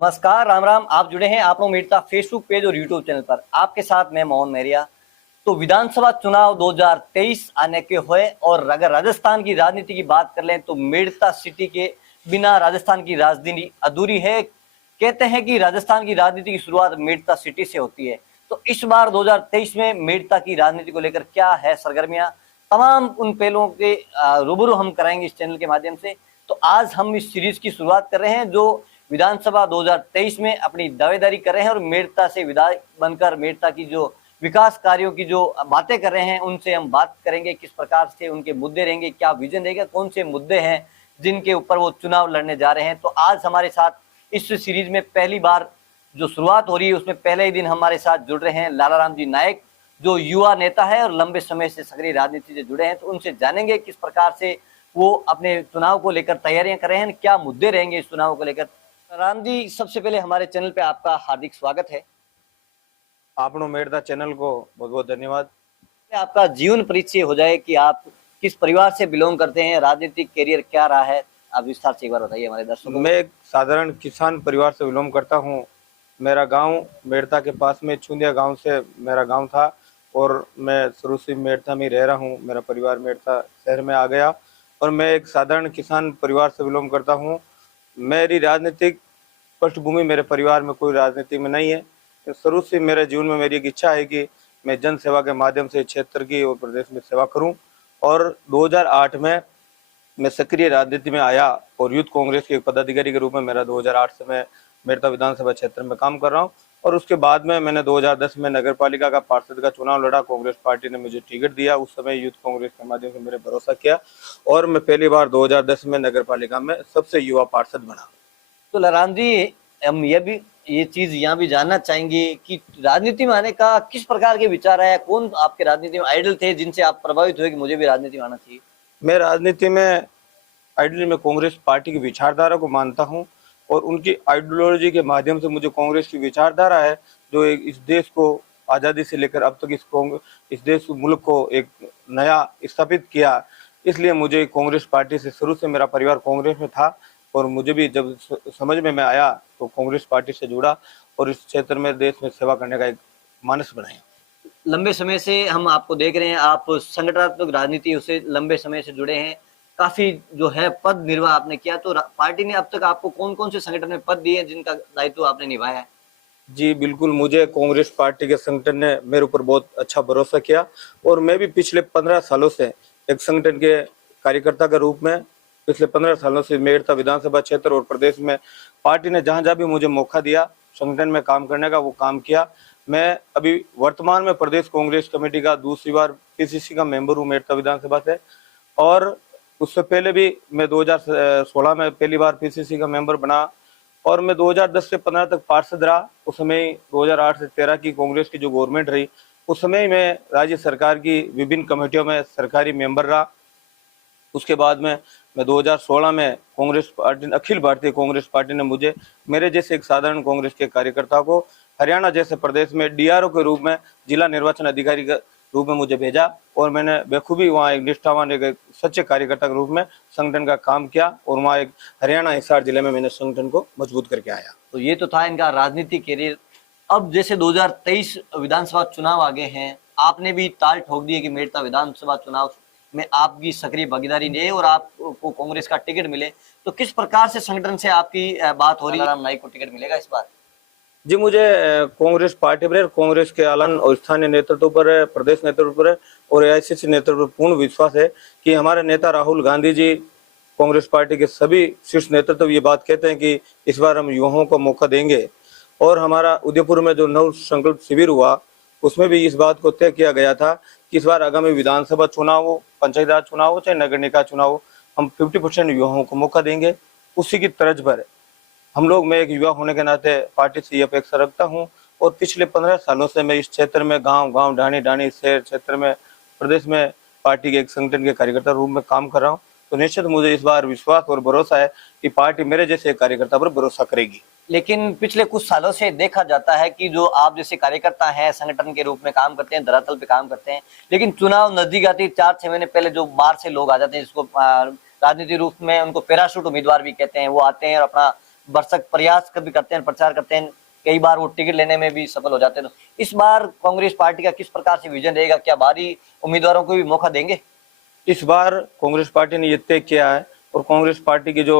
नमस्कार, राम राम। आप जुड़े हैं आप लोग मीडिया फेसबुक पेज और यूट्यूब चैनल पर। आपके साथ मैं मोहन मेरिया। तो विधानसभा चुनाव 2023 आने के हुए और अगर राजस्थान की राजनीति की बात कर लें तो मेड़ता सिटी के बिना राजस्थान की राजधानी अधूरी है। कहते हैं कि राजस्थान की राजनीति की शुरुआत मेड़ता सिटी से होती है। तो इस बार 2023 में मेड़ता की राजनीति को लेकर क्या है सरगर्मियां, तमाम उन पहलुओं के रूबरू हम कराएंगे इस चैनल के माध्यम से। तो आज हम इस सीरीज की शुरुआत कर रहे हैं जो विधानसभा 2023 में अपनी दावेदारी कर रहे हैं और मेड़ता से विधायक बनकर मेड़ता की जो विकास कार्यों की जो बातें कर रहे हैं उनसे हम बात करेंगे। किस प्रकार से उनके मुद्दे रहेंगे, क्या विजन रहेगा, कौन से मुद्दे हैं जिनके ऊपर वो चुनाव लड़ने जा रहे हैं। तो आज हमारे साथ इस सीरीज में पहली बार जो शुरुआत हो रही है उसमें पहले ही दिन हमारे साथ जुड़ रहे हैं लाला राम जी नायक, जो युवा नेता है और लंबे समय से सक्रिय राजनीति से जुड़े हैं। तो उनसे जानेंगे किस प्रकार से वो अपने चुनाव को लेकर तैयारियां कर रहे हैं, क्या मुद्दे रहेंगे इस चुनाव को लेकर। राम जी, सबसे पहले हमारे चैनल पे आपका हार्दिक स्वागत है। आपनो मेड़ता चैनल को बहुत बहुत धन्यवाद। आपका जीवन परिचय हो जाए कि आप किस परिवार से बिलोंग करते हैं, राजनीतिक करियर क्या रहा है, आप विस्तार से एक बार बताइए हमारे दर्शकों को। मैं एक साधारण किसान परिवार से बिलोंग करता हूँ। मेरा गांव मेड़ता के पास में चुंदिया गांव से मेरा गांव था और मैं शुरू से मेड़ता में रह रहा हूँ। मेरा परिवार मेड़ता शहर में आ गया और मैं एक साधारण किसान परिवार से बिलोंग करता हूँ। मेरी राजनीतिक पृष्ठभूमि मेरे परिवार में कोई राजनीति में नहीं है। शुरू से मेरे जीवन में मेरी एक इच्छा है कि मैं जन सेवा के माध्यम से क्षेत्र की और प्रदेश में सेवा करूं और 2008 में मैं सक्रिय राजनीति में आया और यूथ कांग्रेस के पदाधिकारी के रूप में मेरा 2008 से मैं मेड़ता विधानसभा क्षेत्र में काम कर रहा हूं। और उसके बाद में मैंने 2010 में नगर पालिका का पार्षद का चुनाव लड़ा। कांग्रेस पार्टी ने मुझे टिकट दिया। उस समय यूथ कांग्रेस के माध्यम से मेरे भरोसा किया और मैं पहली बार 2010 में नगर पालिका में सबसे युवा पार्षद बना। तो लहराम जी, हम ये चीज यहाँ भी जानना चाहेंगे कि राजनीति में आने का किस प्रकार के विचार आया, कौन आपके राजनीति में आइडल थे जिनसे आप प्रभावित हुए कि मुझे भी राजनीति में आना चाहिए। मैं राजनीति में आइडियली मैं कांग्रेस पार्टी की विचारधारा को मानता हूं और उनकी आइडियोलॉजी के माध्यम से मुझे कांग्रेस की विचारधारा है जो इस देश को आज़ादी से लेकर अब तक इस देश मुल्क को एक नया स्थापित किया। इसलिए मुझे कांग्रेस पार्टी से शुरू से मेरा परिवार कांग्रेस में था और मुझे भी जब समझ में मैं आया तो कांग्रेस पार्टी से जुड़ा और इस क्षेत्र में देश में सेवा करने का एक मानस बनाया। लंबे समय से हम आपको देख रहे हैं, आप संगठनात्मक राजनीति से लंबे समय से जुड़े हैं, काफी जो है पद निर्वाह आपने किया। तो पार्टी ने अब तक आपको कौन कौन से संगठन में पद दिए जिनका दायित्व आपने निभाया है। जी बिल्कुल, मुझे कांग्रेस पार्टी के संगठन ने मेरे ऊपर बहुत अच्छा भरोसा किया और मैं भी पिछले 15 सालों से एक संगठन के कार्यकर्ता के रूप में पिछले 15 सालों से मेड़ता विधानसभा क्षेत्र और प्रदेश में पार्टी ने जहां जहां भी मुझे मौका दिया संगठन में काम करने का वो काम किया। मैं अभी वर्तमान में प्रदेश कांग्रेस कमेटी का दूसरी बार पीसीसी का मेंबर हूँ मेड़ता विधानसभा से और उससे पहले भी मैं 2016 में पहली बार पीसीसी का मेंबर बना और मैं 2010 से 15 तक पार्षद रहा। उस समय 2008 से 13 की कांग्रेस की जो गवर्नमेंट रही उस समय मैं राज्य सरकार की विभिन्न कमेटियों में सरकारी मेंबर रहा। उसके बाद में मैं 2016 में कांग्रेस पार्टी अखिल भारतीय कांग्रेस पार्टी ने मुझे मेरे जैसे एक साधारण कांग्रेस के कार्यकर्ता को हरियाणा जैसे प्रदेश में डीआरओ के रूप में जिला निर्वाचन अधिकारी के रूप में मुझे भेजा और मैंने बखूबी वहाँ एक निष्ठावान एक सच्चे कार्यकर्ता के रूप में संगठन का काम किया और वहाँ एक हरियाणा हिसार जिले में मैंने संगठन को मजबूत करके आया। तो ये तो था इनका राजनीतिक करियर। अब जैसे 2023 विधानसभा चुनाव आ गए हैं, आपने भी ताल ठोक दी है कि मेड़ता विधानसभा चुनाव में आपकी सक्रिय भागीदारी रही और आपको कांग्रेस का टिकट मिले। तो किस प्रकार से संगठन से आपकी बात हो रही है, राम नाईक को टिकट मिलेगा इस बार। जी मुझे कांग्रेस पार्टी पर कांग्रेस के आलन और स्थानीय नेतृत्व पर प्रदेश नेतृत्व पर और एआईसीसी नेतृत्व पर पूर्ण विश्वास है कि हमारे नेता राहुल गांधी जी कांग्रेस पार्टी के सभी शीर्ष नेतृत्व ये बात कहते हैं कि इस बार हम युवाओं को मौका देंगे। और हमारा उदयपुर में जो नव संकल्प शिविर हुआ उसमें भी इस बात को तय किया गया था कि इस बार आगामी विधानसभा चुनाव हो, पंचायत राज चुनाव हो, चाहे नगर निकाय चुनाव हो, हम 50% युवाओं को मौका देंगे। उसी की तर्ज पर हम लोग, मैं एक युवा होने के नाते पार्टी से ये अपेक्षा रखता हूँ और पिछले 15 सालों से मैं इस क्षेत्र में गांव ढाणी शहर क्षेत्र में प्रदेश में पार्टी के एक संगठन के कार्यकर्ता रूप में काम कर रहा हूँ। तो निश्चित मुझे इस बार विश्वास और भरोसा है कि पार्टी मेरे जैसे कार्यकर्ता पर भरोसा करेगी। लेकिन पिछले कुछ सालों से देखा जाता है कि जो आप जैसे कार्यकर्ता हैं, संगठन के रूप में काम करते हैं, धरातल पे काम करते हैं, लेकिन चुनाव नजदीक आती है, 4-6 महीने पहले जो बाहर से लोग आ जाते हैं, जिसको राजनीति रूप में उनको पैराशूट उम्मीदवार भी कहते हैं, वो आते हैं और अपना भरसक प्रयास कभी करते हैं, प्रचार करते हैं, कई बार वो टिकट लेने में भी सफल हो जाते हैं। तो इस बार कांग्रेस पार्टी का किस प्रकार से विजन रहेगा? क्या बाहरी उम्मीदवारों को भी मौका देंगे? इस बार कांग्रेस पार्टी ने ये तय किया है, और कांग्रेस पार्टी की जो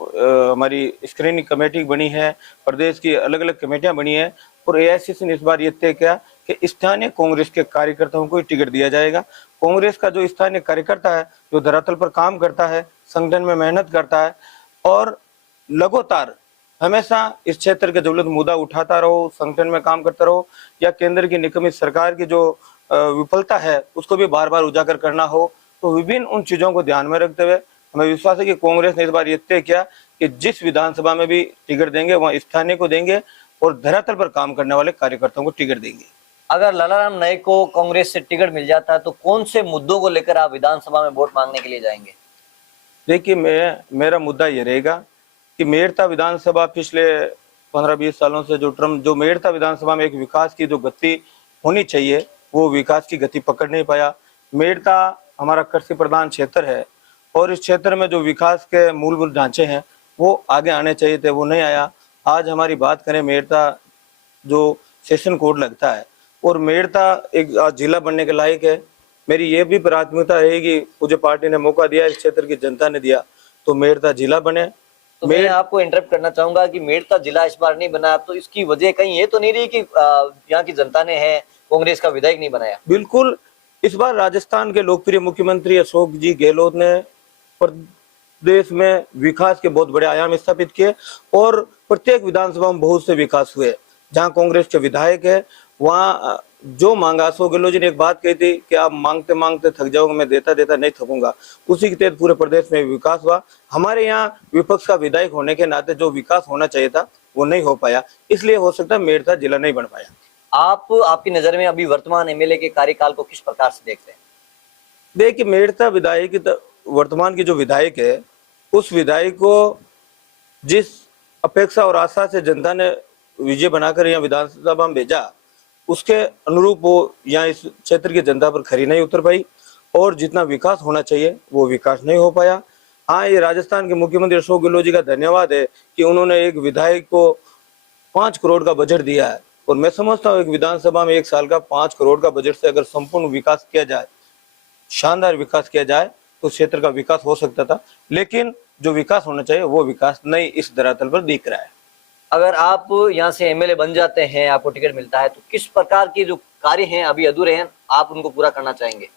हमारी स्क्रीनिंग कमेटी बनी है, प्रदेश की अलग अलग कमेटियां बनी है, और एआईसीसी ने इस बार ये तय किया कि स्थानीय कांग्रेस के कार्यकर्ताओं को ही टिकट दिया जाएगा। कांग्रेस का जो स्थानीय कार्यकर्ता है, जो धरातल पर काम करता है, संगठन में मेहनत करता है, और लगातार हमेशा इस क्षेत्र के ज्वलंत मुद्दा उठाता रहो, संगठन में काम करता रहो, या केंद्र की निगमित सरकार की जो विफलता है उसको भी बार बार उजागर करना हो, तो विभिन्न उन चीजों को ध्यान में रखते हुए हमें विश्वास है कि कांग्रेस ने इस बार ये तय किया कि जिस विधानसभा में भी टिकट देंगे वहां स्थानीय को देंगे, और धरातल पर काम करने वाले कार्यकर्ताओं को टिकट देंगे। अगर लालाराम नाईक को कांग्रेस से टिकट मिल जाता है तो कौन से मुद्दों को लेकर आप विधानसभा में वोट मांगने के लिए जाएंगे? देखिए, मेरा मुद्दा ये रहेगा कि मेड़ता विधानसभा पिछले 15-20 सालों से जो मेड़ता विधानसभा में एक विकास की जो गति होनी चाहिए, वो विकास की गति पकड़ नहीं पाया। मेड़ता हमारा कृषि प्रधान क्षेत्र है, और इस क्षेत्र में जो विकास के मूलभूत ढांचे हैं वो आगे आने चाहिए थे, वो नहीं आया। आज हमारी बात करें, मेड़ता जो सेशन कोड लगता है, और मेड़ता एक आज जिला बनने के लायक है। मेरी ये भी प्राथमिकता है कि मुझे पार्टी ने मौका दिया, इस क्षेत्र की जनता ने दिया, तो मेड़ता जिला बने। तो मैं आपको इंटरप्ट करना चाहूंगा कि मेड़ता जिला इस बार नहीं बना, तो इसकी वजह कहीं ये तो नहीं रही कि यहाँ की जनता ने है कांग्रेस का विधायक नहीं बनाया? बिल्कुल, इस बार राजस्थान के लोकप्रिय मुख्यमंत्री अशोक जी गहलोत ने प्रदेश में विकास के बहुत बड़े आयाम स्थापित किए, और प्रत्येक विधानसभा में बहुत से विकास हुए। जहां कांग्रेस के विधायक है, वहां जो मांगा, अशोक गहलोत जी ने एक बात कही थी कि आप मांगते मांगते थक जाओगे, मैं देता देता नहीं थकूंगा। उसी के तहत पूरे प्रदेश में विकास हुआ। हमारे यहाँ विपक्ष का विधायक होने के नाते जो विकास होना चाहिए था वो नहीं हो पाया, इसलिए हो सकता है मेड़ता जिला नहीं बन पाया। आपकी नजर में अभी वर्तमान एमएलए के कार्यकाल को किस प्रकार से देखते हैं? देखिए, मेड़ता विधायक वर्तमान की जो विधायक है, उस विधायक को जिस अपेक्षा और आशा से जनता ने विजय बनाकर यहाँ विधानसभा में भेजा, उसके अनुरूप वो यहाँ इस क्षेत्र की जनता पर खरी नहीं उतर पाई, और जितना विकास होना चाहिए वो विकास नहीं हो पाया। हाँ, ये राजस्थान के मुख्यमंत्री अशोक गहलोत जी का धन्यवाद है कि उन्होंने एक विधायक को 5 करोड़ का बजट दिया है, और मैं समझता हूँ एक विधानसभा में 1 साल का 5 करोड़ का बजट से अगर संपूर्ण विकास किया जाए, शानदार विकास किया जाए, तो क्षेत्र का विकास हो सकता था। लेकिन जो विकास होना चाहिए वो विकास नहीं इस धरातल पर दिख रहा है। अगर आप यहाँ से एमएलए बन जाते हैं, आपको टिकट मिलता है, तो किस प्रकार के जो कार्य हैं अभी अधूरे हैं आप उनको पूरा करना चाहेंगे?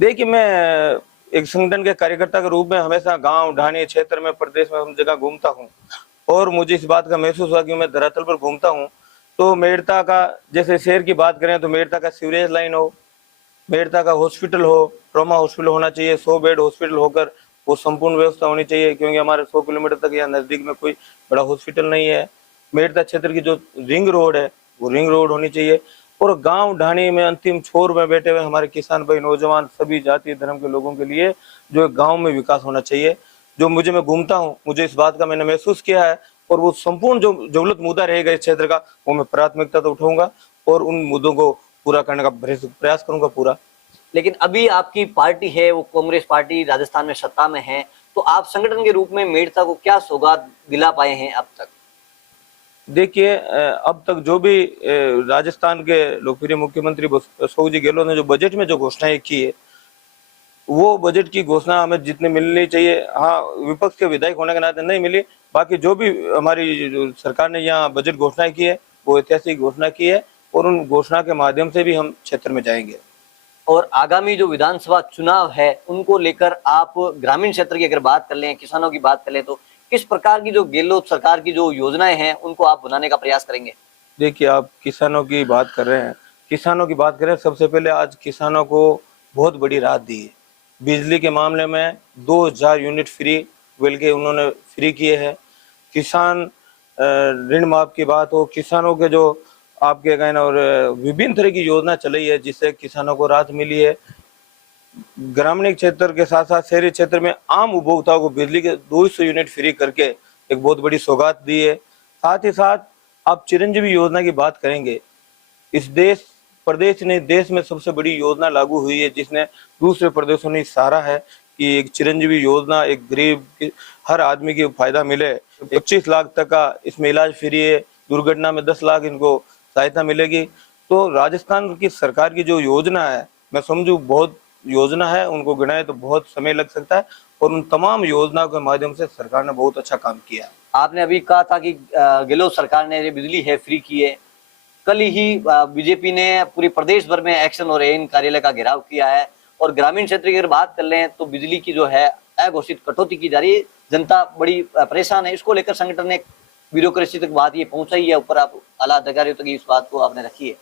देखिए, मैं एक संगठन के कार्यकर्ता के रूप में हमेशा गांव ढाणी क्षेत्र में, प्रदेश में, हम जगह घूमता हूं, और मुझे इस बात का महसूस हुआ कि मैं धरातल पर घूमता हूं, तो मेड़ता का, जैसे शहर की बात करें तो मेड़ता का सीवरेज लाइन हो, मेड़ता का हॉस्पिटल हो, ट्रॉमा हॉस्पिटल होना चाहिए, 100 बेड हॉस्पिटल होकर वो संपूर्ण व्यवस्था होनी चाहिए, क्योंकि हमारे 100 किलोमीटर तक यहाँ नजदीक में कोई बड़ा हॉस्पिटल नहीं है। मेड़ता क्षेत्र की जो रिंग रोड है वो रिंग रोड होनी चाहिए, और गांव ढाणी में अंतिम छोर में बैठे हुए हमारे किसान भाई, नौजवान, सभी जाति धर्म के लोगों के लिए जो गांव में विकास होना चाहिए। जो मैं घूमता हूँ, मुझे इस बात का मैंने महसूस किया है, और वो संपूर्ण जो जरूरत मुद्दा रहेगा इस क्षेत्र का, वो मैं प्राथमिकता तो उठाऊंगा, और उन मुद्दों को पूरा करने का प्रयास करूंगा पूरा। लेकिन अभी आपकी पार्टी है वो कांग्रेस पार्टी राजस्थान में सत्ता में है, तो आप संगठन के रूप में मेड़ता को क्या सौगात दिला पाए हैं अब तक? देखिए, अब तक जो भी राजस्थान के लोकप्रिय मुख्यमंत्री अशोक जी गहलोत ने जो बजट में जो घोषणाएं की है, वो बजट की घोषणा हमें जितने मिलनी चाहिए, हाँ, विपक्ष के विधायक होने के नाते नहीं मिली। बाकी जो भी हमारी जो सरकार ने यहाँ बजट घोषणाएं की है, वो ऐतिहासिक घोषणा की है, और उन घोषणा के माध्यम से भी हम क्षेत्र में जाएंगे। और आगामी जो विधानसभा चुनाव है उनको लेकर आप ग्रामीण क्षेत्र की अगर बात कर लें, किसानों की बात कर लें, तो किस प्रकार की जो गहलोत सरकार की जो योजनाएं हैं उनको आप बनाने का प्रयास करेंगे? देखिए, आप किसानों की बात कर रहे हैं, किसानों की बात करें, सबसे पहले आज किसानों को बहुत बड़ी राहत दी है। बिजली के मामले में 2000 यूनिट फ्री बल्कि उन्होंने फ्री किए हैं। किसान ऋण माफ की बात हो, किसानों के जो आपके कहना, और विभिन्न तरह की योजना चलाई है जिससे किसानों को राहत मिली है। ग्रामीण क्षेत्र के साथ साथ शहरी क्षेत्र में आम उपभोक्ताओं को बिजली के 200 यूनिट फ्री करके एक बहुत बड़ी सौगात दी है। साथ ही साथ आप चिरंजीवी योजना की बात करेंगे, इस प्रदेश ने देश में सबसे बड़ी योजना लागू हुई है जिसने दूसरे प्रदेशों ने सराहा है कि एक चिरंजीवी योजना एक गरीब हर आदमी की फायदा मिले। 25 लाख तक का इसमें इलाज फ्री है, दुर्घटना में 10 लाख इनको सहायता मिलेगी। तो राजस्थान की सरकार की जो योजना है, मैं समझू बहुत योजना है, उनको गिनाए तो बहुत समय लग सकता है, और उन तमाम योजनाओं के माध्यम से सरकार ने बहुत अच्छा काम किया है। आपने अभी कहा था कि गहलोत सरकार ने ये बिजली है फ्री की है। कल ही बीजेपी ने पूरी प्रदेश भर में एक्शन और एन कार्यालय का घेराव किया है, और ग्रामीण क्षेत्र की अगर बात कर लें तो बिजली की जो है अघोषित कटौती की जा रही है। जनता बड़ी परेशान है। इसको लेकर संगठन ने ब्यूरोक्रेसी तक बात ये पहुंचाई है, ऊपर आप आला अधिकारियों तक इस बात को आपने रखी है?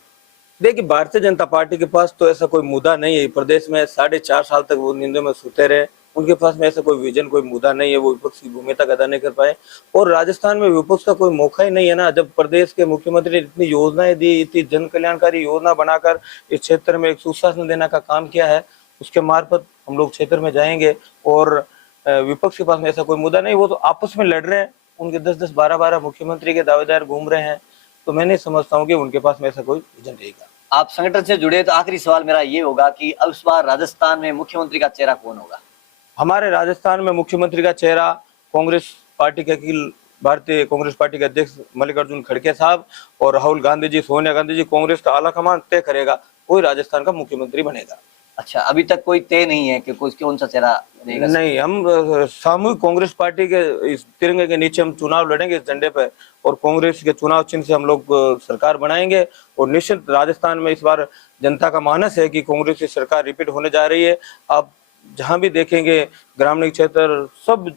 देखिए, भारतीय जनता पार्टी के पास तो ऐसा कोई मुद्दा नहीं है। प्रदेश में 4.5 साल तक वो नींदों में सोते रहे, उनके पास में ऐसा कोई विजन, कोई मुद्दा नहीं है, वो विपक्ष की भूमिका अदा नहीं कर पाए। और राजस्थान में विपक्ष का कोई मौका ही नहीं है ना, जब प्रदेश के मुख्यमंत्री ने इतनी योजनाएं दी, इतनी जन कल्याणकारी योजना बनाकर इस क्षेत्र में एक सुशासन देने का काम किया है, उसके मार्फत हम लोग क्षेत्र में जाएंगे। और विपक्ष के पास में ऐसा कोई मुद्दा नहीं, वो तो आपस में लड़ रहे हैं, उनके 10-10, 12-12 मुख्यमंत्री के दावेदार घूम रहे हैं। तो मैं नहीं समझता हूँ कि उनके पास में ऐसा कोई विजन रहेगा। आप संगठन से जुड़े, तो आखिरी सवाल मेरा ये होगा कि अब इस बार राजस्थान में मुख्यमंत्री का चेहरा कौन होगा? हमारे राजस्थान में मुख्यमंत्री का चेहरा कांग्रेस पार्टी के अखिल भारतीय कांग्रेस पार्टी के अध्यक्ष मल्लिकार्जुन खड़गे साहब और राहुल गांधी जी, सोनिया गांधी जी, कांग्रेस का आला कमान तय करेगा, कोई राजस्थान का मुख्यमंत्री बनेगा। अच्छा, अभी तक कोई तय नहीं है कि कोई कौन सा चेहरा रहेगा? नहीं, हम सामूहिक कांग्रेस पार्टी के इस तिरंगे के नीचे हम चुनाव लड़ेंगे इस झंडे पे, और कांग्रेस के चुनाव चिन्ह से हम लोग सरकार बनाएंगे। और निश्चित राजस्थान में इस बार जनता का मानस है कि कांग्रेस की सरकार रिपीट होने जा रही है। आप जहां भी देखेंगे ग्रामीण क्षेत्र सब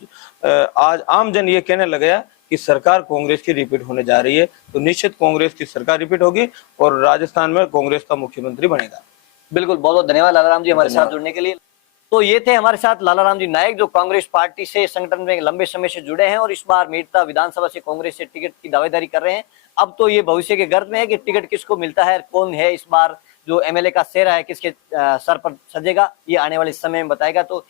आज आम जन ये कहने लगे हैं कि सरकार कांग्रेस की रिपीट होने जा रही है। तो निश्चित कांग्रेस की सरकार रिपीट होगी और राजस्थान में कांग्रेस का मुख्यमंत्री बनेगा। बिल्कुल, बहुत बहुत धन्यवाद लालाराम जी हमारे साथ जुड़ने के लिए। तो ये थे हमारे साथ लालाराम जी नायक, जो कांग्रेस पार्टी से संगठन में लंबे समय से जुड़े हैं और इस बार मेड़ता विधानसभा से कांग्रेस से टिकट की दावेदारी कर रहे हैं। अब तो ये भविष्य के गर्भ में है कि टिकट किसको मिलता है, कौन है इस बार जो एमएलए का सेहरा है, किसके सर पर सजेगा, ये आने वाले समय में बताएगा। तो